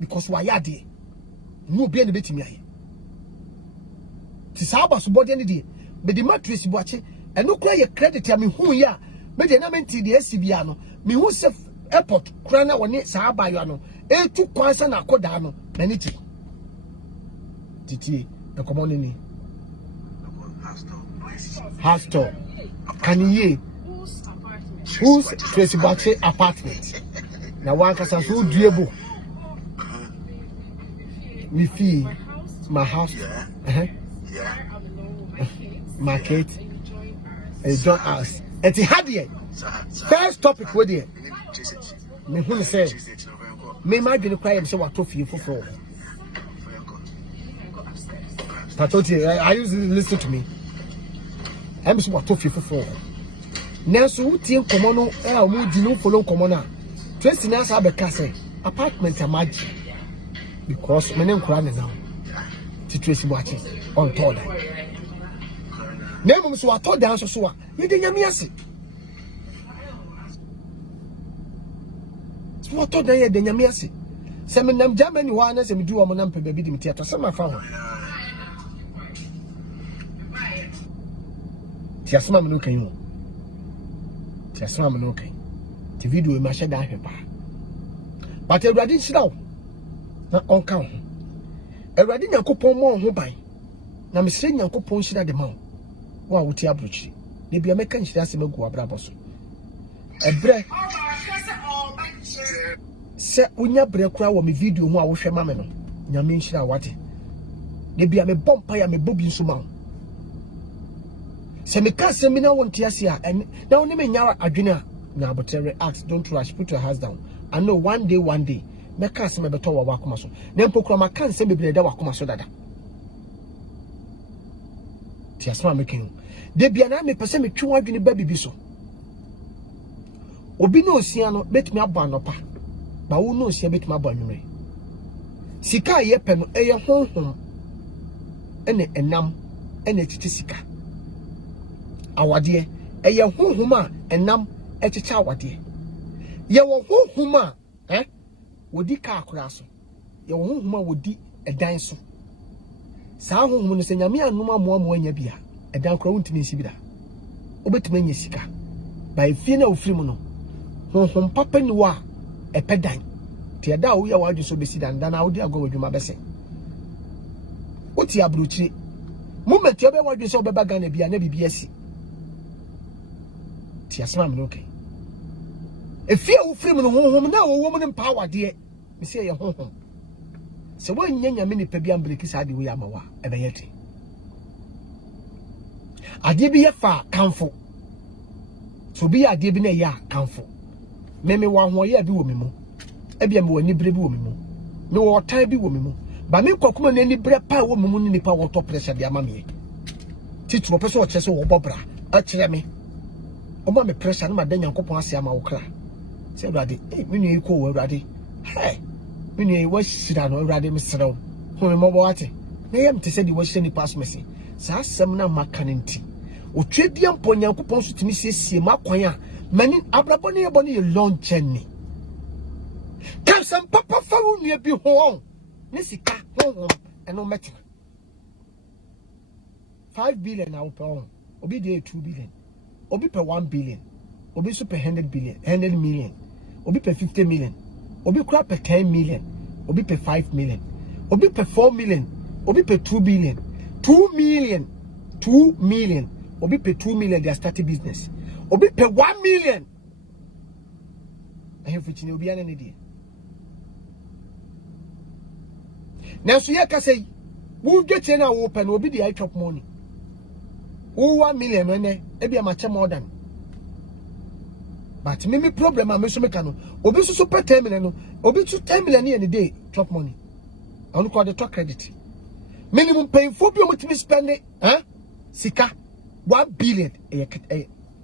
because wa yade no obi ene betimi aye ti saba so body ne de be di mattress buache eno kura ye credit ya me hu ya me de na menti de asibia no me hu se airport kura na woni saba yo no etu kwansa na akoda no na ni titi e common ni Hastor can ye who's Tracy Bache apartment na one kasa so duebo me fee my house market join us et hadie first topic with you me who say me ma dwene kwa yem say wato fie foforo patoti I use listen to me I'm so wato fie foforo nanso wutie nkomo no e mu di no follow nkomo na Tracy na sa be ka say apartment amaji because me ne nkura ne now ti Tracy Bache on third na mum so wato dan so a ye de nyame ase what to dey de nyame ase se me nam Germany wa na se me du o mo nam pe baby di me theater se ma fa ho ti asema me no kan ti video e ma hye da hwe pa but Awurade nhyira wo na onka ho Awurade Nyankopɔn mo ho ban na mesrɛ Nyankopɔn nhyira de ma wo wa wote abrochiri ne bia meka nhyira asɛm agu abrabɔ so ebre se unya bre kura wo me video ho a wo hwɛ ma me no nyame nhyira wate ne bia me bompa ya me bobi nso ma wo se me ka asɛm bi na wo nte ase a na wo ne me nya adwene a na abotere ask don't rush put your hands down I know one day me ka asɛm beto wa wakoma so na mpokura ma kan asɛm bebre da wakoma so dada ti asma mekin de bia na me pese me twe adwene ba bibi so obi no osia no betumi abɔ anopa ba wo no osia betumi abɔ anwumre sika ye pe no eye honhom ene enam ene tete sika awade eye honhom a enam etete awade ye wo honhom a wodi ka akora so ye wo honhom a wodi edan so saa honhom no se nyame anum amoamo anya bia edan kora wontimi nsi bida obetumi anya sika ba efie na ofiri no honhom papa ni wa epedan ti eda wo ya wadwo so besi dan na wo di agwa wadwuma bese oti abrochire moment ye be wadwo so beba Ghana bia na bibia si ti asema me okay efie wo firi no honhom na wo wo mu ne mpa wade me se ye honhom se wo nyanya me ni pa bia mbreki sa de wo ya mawa ebe yete ade bi ye fa kanfo so bi ade bi na ya kanfo me wa ho ye bi wo me mu ebia me wani bre bi wo me mu me wo tan bi wo me mu ba me kokoma na ni bre pa wo me mu ni pa wo to pressure bi ama me tituro pese o chese wo bobra a kire me o ma me pressure na ma da Nyankopon ase ama wo kra se Awurade me nu iko wo Awurade me nu wa shira no Awurade me serew ho me mo bo ate na yem te se di wo hye ni pass mesi sa asem na maka nti o twedia mpo Nyankopon so timi siesie makwan a mani abrabo ne yebo ne ye long journey kam sam papa fa wo nu bi ho ne sika ho eno meti 5 billion na wo pe ho obi dey 2 billion obi pe 1 billion obi so pe 100 million obi pe 50 million obi kura pe 10 million obi pe 5 million obi pe 4 million obi pe 2 billion 2 million obi pe 2 million they are starting business obi pe 1 million I have fichini obi ana ne die na so ye ka say wo dwete na wo pe na obi dey chop money wo 1 million ene e bia ma che more than but me problem am so meka no obi so pe 10 million no obi so 10 million in a day chop money I only call the talk credit minimum paying for bi o mutimi spend sika 1 billion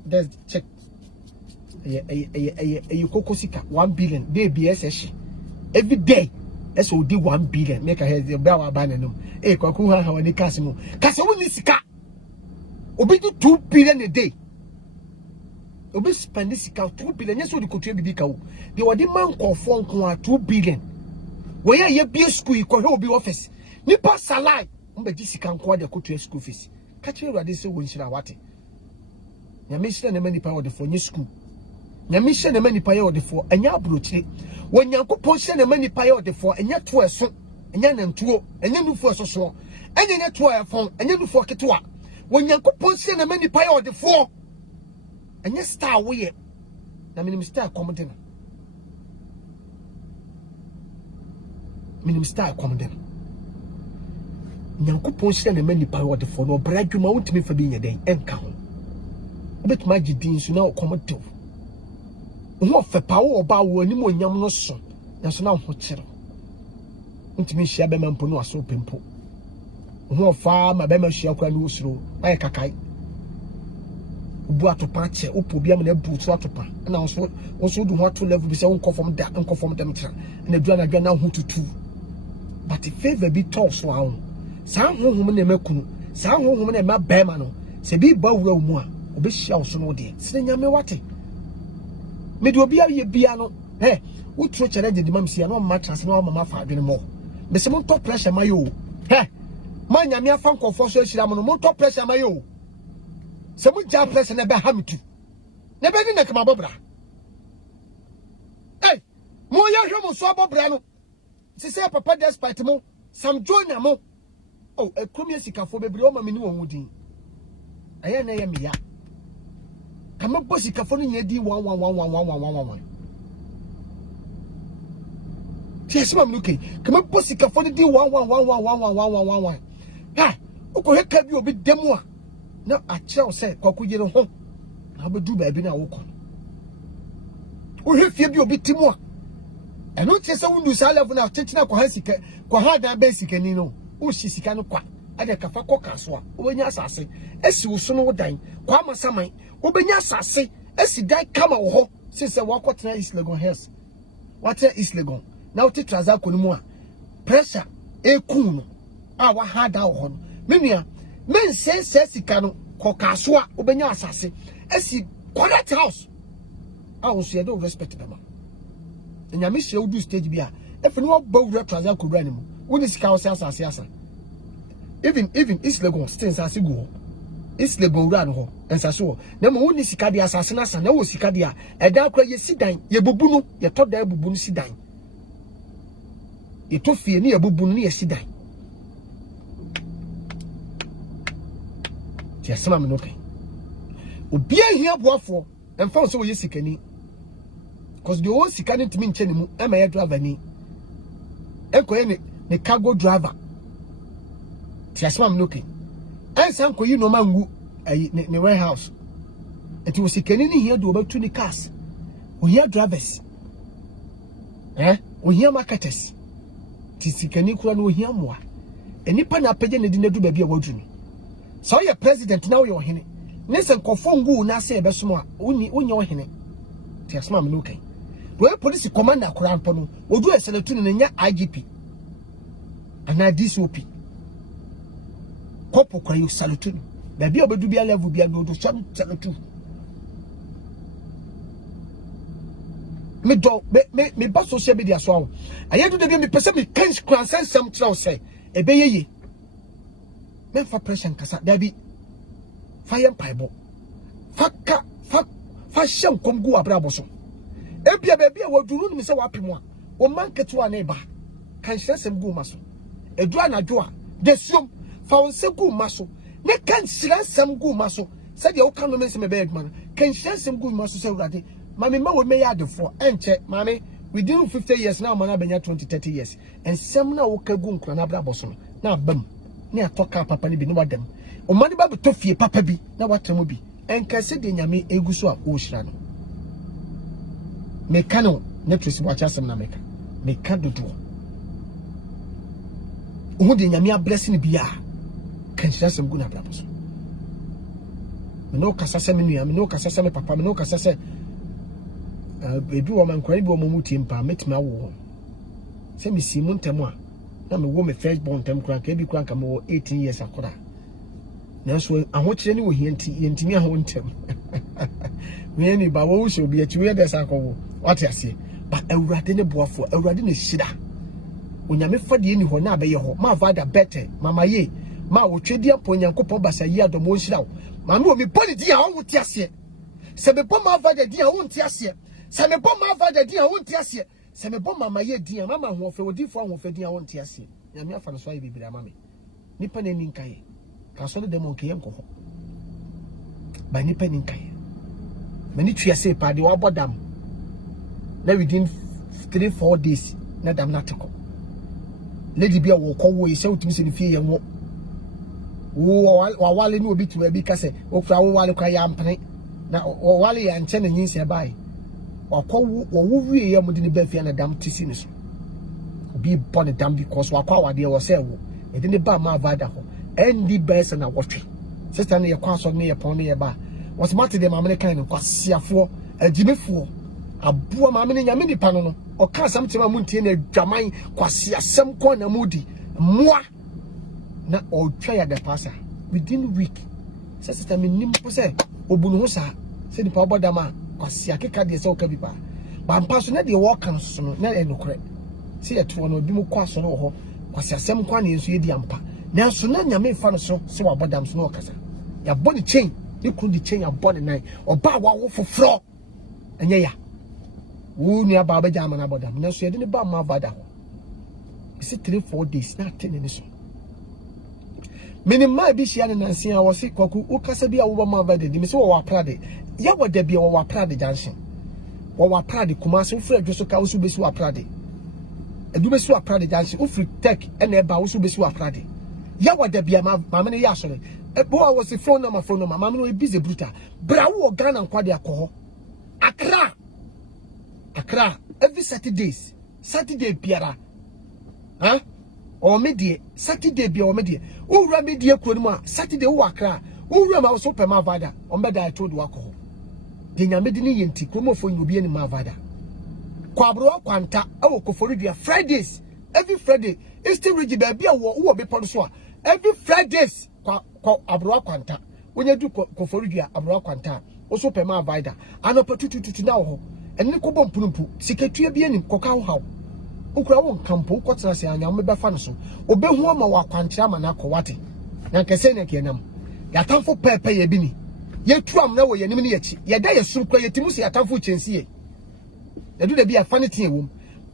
there's check you koko sika 1 billion dey BSS every day eso di 1 billion make a head be our ban no kwaku ha wani kasimo kase woni sika obi do 2 billion a day obi spend sika 2 billion yeso di kotua bibi ka wo de wodi man konfo nko a 2 billion we ye bia school ko he obi office nipa salai mbe sika nko de kotua school fees ka kire Awurade se wo nhyira wate nyame hyira na mani pa wo de fo nye school nyame hyira na mani pa ye wo de fo anya abrochire wo Nyankopɔn hyira na mani pa ye wo de fo anya to eso anya nantuo anya nufu eso so anya nya to efon anya nufu ketewa wo Nyankopɔn hyira na mani pa ye wo de fo anya star wo ye na minim star komode no minim star komode no Nyankopɔn hyira na mani pa ye wo de fo no bra dwuma wontimi fa bi nya den enka ho obetuma gidin so na komode wo fe pa wo ba wo ani mo nyam no so na so na ho kire ntimi hia be mampo no aso pempo wo fa ma be ma hia kwa no usuro na kakai bu atopa che opo bia me na bu so atopa na wo so du ho to level bi se wo nkofom dem tra na dua na ho tutu but favor bi talk so awon sa honhom na makunu sa honhom na ma be ma no se bi ba wura mu a obehia wo so no de se nyame wate me do bia ye bia no wo tro challenge di mam sia no mattress no mama fa adwene mo me se mo top pressure mayo ma nyame afa nkofo so ahira mo no mo top pressure mayo se mo ja pressure na be ha metu na be ni na kama bobra mo ya hwe mo so abobra no se say papa despite mo Sam Jonya mo oh ekromie sikafo bebre o ma me ni won din aye na ye me ya kama bosi kafo no nyedi 1111111 Yes mam nuke kama bosi kafo no di 1111111 ha uko heka bi obi demu a na a kire say kwaku yire ho na bedu ba bi na wo ko o hefie bi obi timu a eno tie se wundu sa level na tetina kwa hasika kwa ha dan basic ni no o sisika no kwa ade kafa koka so a obenya asase esi wo so no dan kwa masaman obenya asase esi dan kama wo ho sese wakotena East Legon Hills wate East Legon na wote transact no mu a pressure ekun no a wa ha da wo ho no menua men sense sika no koka so a obenya asase esi correct house a wo so ye do respect them nyame hye wo do stage bia efi no ba wura transact ko bra ni mu woni sika wo asase asa even East Legon still asase go East Legon wura no ho ensase wo na mo woni sika dia asase na sa na wo sika dia eda akra ye sidan ye bubu no ye to da bubu no sidan ye to fie ni ye bubu no ye sidan ti asema me no kai obi ahia boafo emfa wo so wo ye sikani cause the whole sikani timi nche ni mu ema ye driver ni enkoye ne cargo driver ti asema me no kai ansa nkoyi no mangu ne warehouse eti wo sikani ni hia do obatu ni cars wo hia drivers wo hia marketers ti sikani kura no hia moa enipa na apage ne di na du ba bia wadu ni so ye president na wo ye ohene ne se nkofo ngu na se ebesomo a wonye ohene ti asema me no kai do police commander kura mpo no odu esenatu ne nya IGP ana DCOP kopo kwa yo salutu da bia obedu bia level bia no do salutu me ba social media so awo ayedu de bia me pese me kan kransen sam tro say ebeyeye me fa pressure kasa da bi fire pipe fa shem komgu abrabo so ebia ba bia waduru no me se wapemo a o manketu a na ba kan hyesem gu maso edu anadwo a desium fa wonse gu maso ne kan hyesem gu maso se de wo kan no me se me be adman kan hyesem gu maso se urade mami ma wo me ya defo enche mami within 50 years now man abenya 20-30 years and sem na wo ka gu nkura na brabo so na bam ne atoka papa ne bi ne wadam o mani ba beto fie papa bi na watamo bi enka se de nyame eguso a wo hira no meka no ne tresi wacha sem na meka dodo o de nyame abrese ne bia kan hira sem gu na brabo so me no kasa se me nua me no kasa se me papa me no kasa se ebi wo man kwani bi wo muti mpa metima wo se me si mu ntemu a na me wo me first born ntem kran ka bi kran ka me wo 18 years akora na so ahokire ni wo hiantimi aho ntem me ni ba wo so bi achi we de sa ko what ase ba awurade ne boafo awurade ne hira onyame fade ni ho na abaye ho ma father better mama ye ma wo twedi apo nyankopon basa yi adomo hira wo ma me wo me body di a wo ti ase se be bo ma father di a wo ti ase se me bo ma father di a wo ti ase se me bo mama ye di a mama ho fe odi fo ho fe di a wo ti ase nyame afa no so ayi bibira mama nipa na ni nkae ka so de mo ke yenko ho ba nipa ni nkae mani twa se pa de wa bodam na within 3-4 days na dam na teko lady bia wo ko wo ise utimi se ni fie yenwo wo wale ni obi tu abi ka se wo fra wo wale kwa ya mpene na wo wale ya nche na nyinse bai wo wie ya mudi ni ba fie na dam tisi ni so obi born dam because wakwa wade wo se wo e de ne ba ma vada ho endi best na wotwe sister ne ye kwa so ne ye pon ne ye ba was mate de mamene kan ne kwasiafo agimefo aboa mamene nyame nipa no o ka sam tema muntie na adwaman kwasiasem ko na mudi moa na o twa ya de pasa within week sister me nim po se obunu ho sa se nipa obodama kwasia keka de se o ka bi ba mpa so na de wo kan so no na enokre se ye to no bi mu kwa so no ho kwasiasem kwa ne enso ye di ampa na so na nyame fa no so se wa bodam so no kasa ya body chain ikru di chain ya body nine oba wa wo foforo enye ya wo nua ba abeja amana bodam na so ye de ne ba ma vada ho isi 3-4 days na ten ne so minima bi hia ne nansi a wo se kwaku wo kasa bi a wo ba ma vada di me se wo wa prade ya wo da bi wo wa prade junction wo wa prade kuma se frɛ dwo so ka wo so besi wa prade edu besi wa prade junction wo free tech ene ba wo so besi wa prade ya wo da bi ma me ne ya sore bo a wo se phone number ma me no e busy brutal bra wo Ghana nkwade akọ Accra every Saturday biara or media Saturday biara or media ura media kuro mu a Saturday wo Accra ura ma so pe ma vada on be da to do akọ de nya medi ni yenti kromofo nyi obi ani ma vada kwabro kwanta awo koforidua Fridays every Friday East region da bia wo be pon so a every Fridays kwa abro kwanta onye du koforidua abro kwanta wo so pe ma vada anopa tututu na wo enne ko bom punumpu siketua bi anim koka ho haw ukura wo nkampo kotena se anya me befa no so obehu ama wa kwantira ma na akọwate na kese ne kenam yatamfo pepe ye bi ni yetuam na wo yanim ne yachi yeda yesuru kura yetimu se yatamfo chensie edu de bi afane tie wom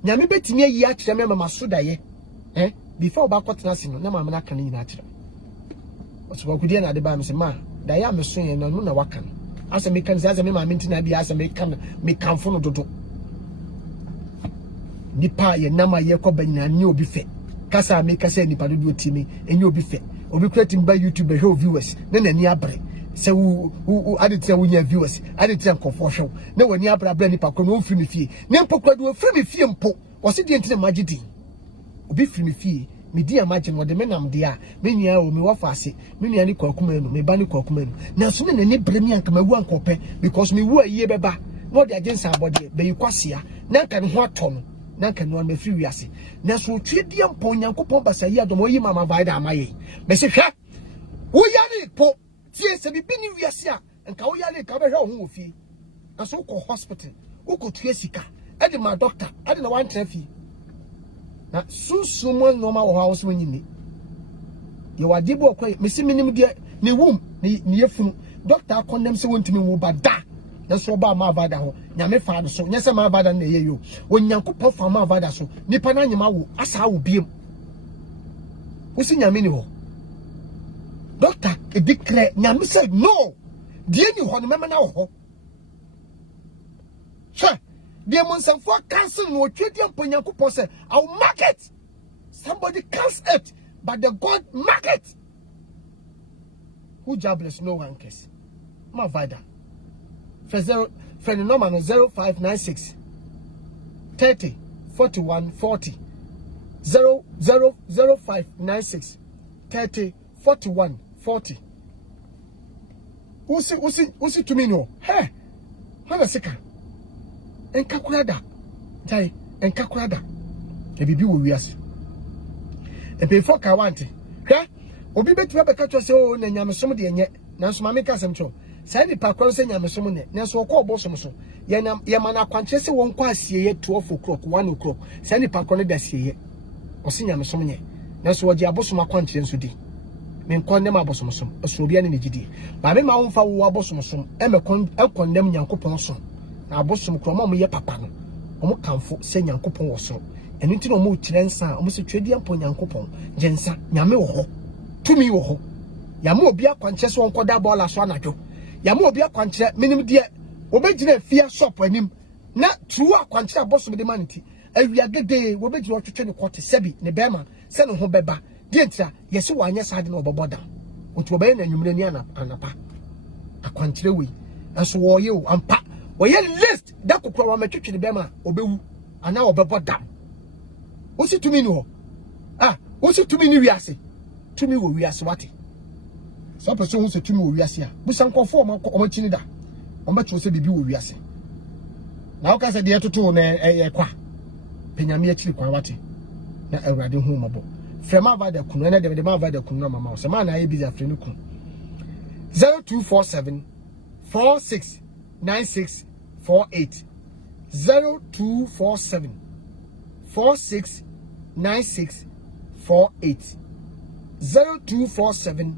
nyame betimi ayi a kire me mama sodaye before ba kotena se no na mama na kan nyina akire oso kudie na de ba me se ma da ya me so ye no na waka asa me kan zaza me ma mintina bi asa me kan me kanfo no dodo nipa ye nama ye ko banya ni obi fe kasa me kasa nipa dodo timi enye obi fe obi creating by YouTube he viewers na nani abre se wo adetia wo nya viewers adetia nkofo hwew na wani abra nipa ko no mfiri me fie ne mpokwa do mfiri me fie mpo wo se de ntine magidi obi firi me fie me di amagye no de me nam de a me nua o me wafa ase me nua ni kwakuma enu me ba ni kwakuma enu na so ne bre mi anka mawu ankope because me wu aye beba no de agensa abode be yikwasea na nka ne ho ato no na nka no me firi wiase na so twedie mpo nyankopon basa yi adom oyi mama vaida amaye me se hwe wo ya ni po tie se bi ni wiase a nka wo ya ni ka be hwe ho ofie na so ko hospital wo ko tue sika e de ma doctor e de na wan trafi na susumo normal wo hawo so nyini ye wadibo okwa mesi minim de ne wum ne yefunu doctor condemn se wontimi wo bada na so ba ma vada ho nyame fa do so nyese ma vada na ye yo onyankopɔ fa ma vada so nipa na nyima wo asa wo biem wosi nyame ni ho doctor e declare nyame said no die ni ho ne mema na ho sure the months for cancel no trading ponyankopon say I'll market somebody cancel it but the God market who jobless no one cares ma vada for the number 0596 30 41 40 0596 30 41 40 usi to me no hey hana sika enkakurada dai enkakurada e bibi wo wiase e be for ka wante hwa obi betima be ka cho se o na nyamesom de enye nanso ma me ka sem cho sai ni pa kron se nyamesom ne nanso ko obosom so ye ma na kwanche se won kwa asieye 12 o'clock 1 o'clock sai ni pa kron da asieye o se nyamesom ne nanso wo je abosom akwanche nso di me nkondem abosomsom aso obi ane ne gidi ba me ma wo mfa wo abosomsom e me kondem nyankopon so na abosom kroma mo ye papa no omo kanfo se nyankopon wo so enu nti no mo kire nsa omo se twedi ampo nyankopon gensa nyame wo ho tumi wo ho ya mo obi akwanche so onkoda bola so anadwo ya mo obi akwanche minim de obegina fia shop anim na true akwanche abosom de manti awia gede obegina otwetwe ne kote sebi ne bema se ne ho beba de ntia yesi wanya sade na oboboda otu obaye na nwumre ni anapa akwanche we aso wo ye o ampa oye list da kokoro wa metwetwe ne bema obewu ana obebodam osi tumi ni ho osi tumi ni wiase tumi wo wiase wate so person who se tumi wo wiase a busan kofo o chini da o ma se bibi wo wiase na o ka se de etoto na kwa penyame akiri kwa wate na awurade hu mabo frema va da kunu na de ma va da kunu na mama o se ma na ye biza frenu kunu 0247 469648 0247 469648 0247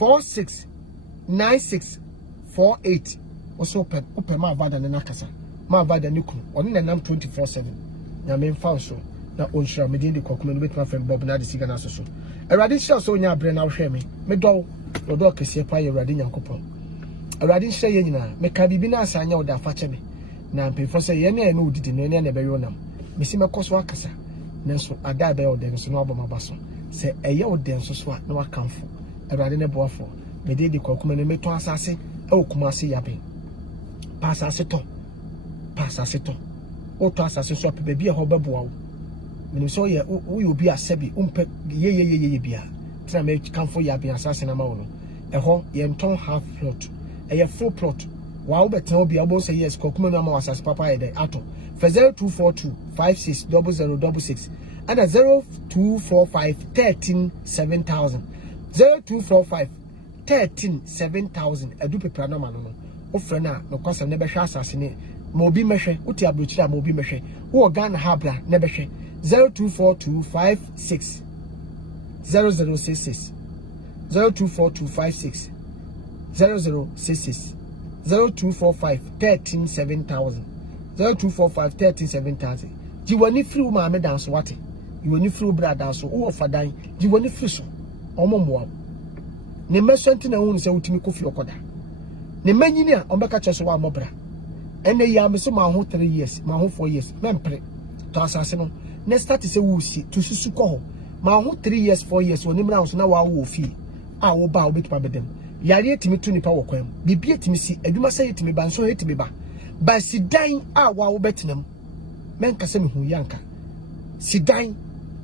469648 also open ma vada na nakasa ma vada niku oni na nam 24/7 na me mfa so na onhira me din de kokoma no betuma friend Bob na de siga na so awurade hira so nya abre na hwe me do do kese pa ye awurade nyankopon awurade hira ye nyina me ka bibi na asanya oda fache me na mpefo se ye na no udidi no ne na be yo nam me si me koso akasa nanso ada be oden so no aboma so se eye oden so a na wakamfo awurade ne boafo me din de kokoma no meto asase e okuma ase yabe pa asase to o to asase so pe bia ho beboa wo menim so ye wo ye obi asabi umpe ye bia tira me kamfo yabe asase na ma wo no e ho ye nton half plot e ye full plot wa wo betan obi abo say yes kokuma no ma asase papa ye dey ato for 0242560066 and 0245137000 0245137000 edu pepra no ma no ofre na no kwasam ne behwe asase ne ma obi mehwe uti abrochira ma obi mehwe wo Ghana habra ne behwe 0242560066 0242560066 0245137000 0245137000 jiwani free ma me dance wate jiwani free brother so wo fadan jiwani free so omomwa ne mesenti na hu se utimi kofi okoda ne manyini a ombeka cheso wa mobra ene ya me so ma ho 3 years ma ho 4 years mempre to asase no ne start se wusi to susu ko ho ma ho 3 years 4 years woni mra so na wa wo fi a wo ba obetuma bedem yare etimi tu nipa wokwam bibi etimi si adwuma sai etimi ba nso etimi ba ba sidan a wa wo betinam menka se me hu yanka sidan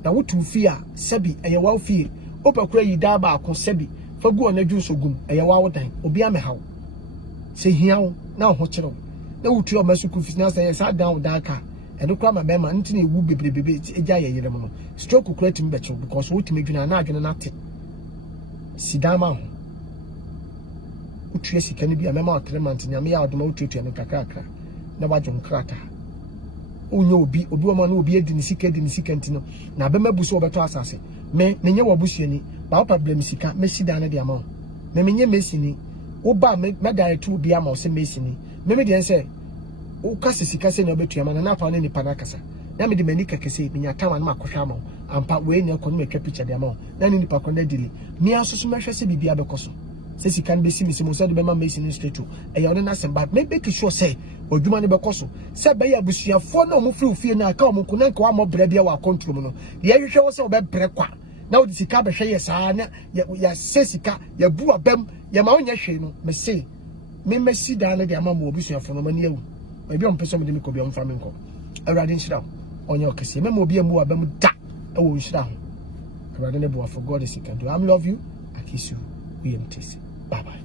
na wotu fi a sabi eye wa fi opakura yi da ba akon sabi fagu onadwu so gum eye wa wo dan obi amehaw se hiawo na ho kyerɛw na wotu o masuku fi na say sa dan dan ka eno kura ma bema ntine ewu bebrebe eja yeyere mo no stroke kura timi becho because wotimi dwuna na adwene na te sidama ho utu esika ni bia mema otrement nyame ya odoma ututu ne kakrakra na wajo nkrata onye obi o ma na obi edi ni sika ntino na bema buso obeto asase me menye wo busuani ba problem sika me sida na dia ma me menye mesini wo ba me direct obi ama o se mesini me de ense wo kase sika se na obetu ama na pa na nipa na kasa na me de mani kakese menya tama na makohwa ama ampa we ne kono metwa picture de ama na ni nipa kono dili me asoso mehwe se bibia bekoso se sika no besi mi se be ma mesini straight to e ya na sem but me make sure say odwuma ne bekoso se be ya busuafo na omo free fie na aka omo kuna nka wa mo bra bia wa control mu no de ya hwehwe wo se obe bre kwa na wo sika be hwe ye saa na ya se sika ya bu abam ya ma onye hwe no me se me mesi da na de ama mo obusuafo no mani awu e bi on pese mo de me ko bi on fa me nko awurade nhyira onye okese me mo bi amu abam da e wo nhyira ho awurade ne bo for God is can do. I love you. I kiss you. We am tasty. Bye bye.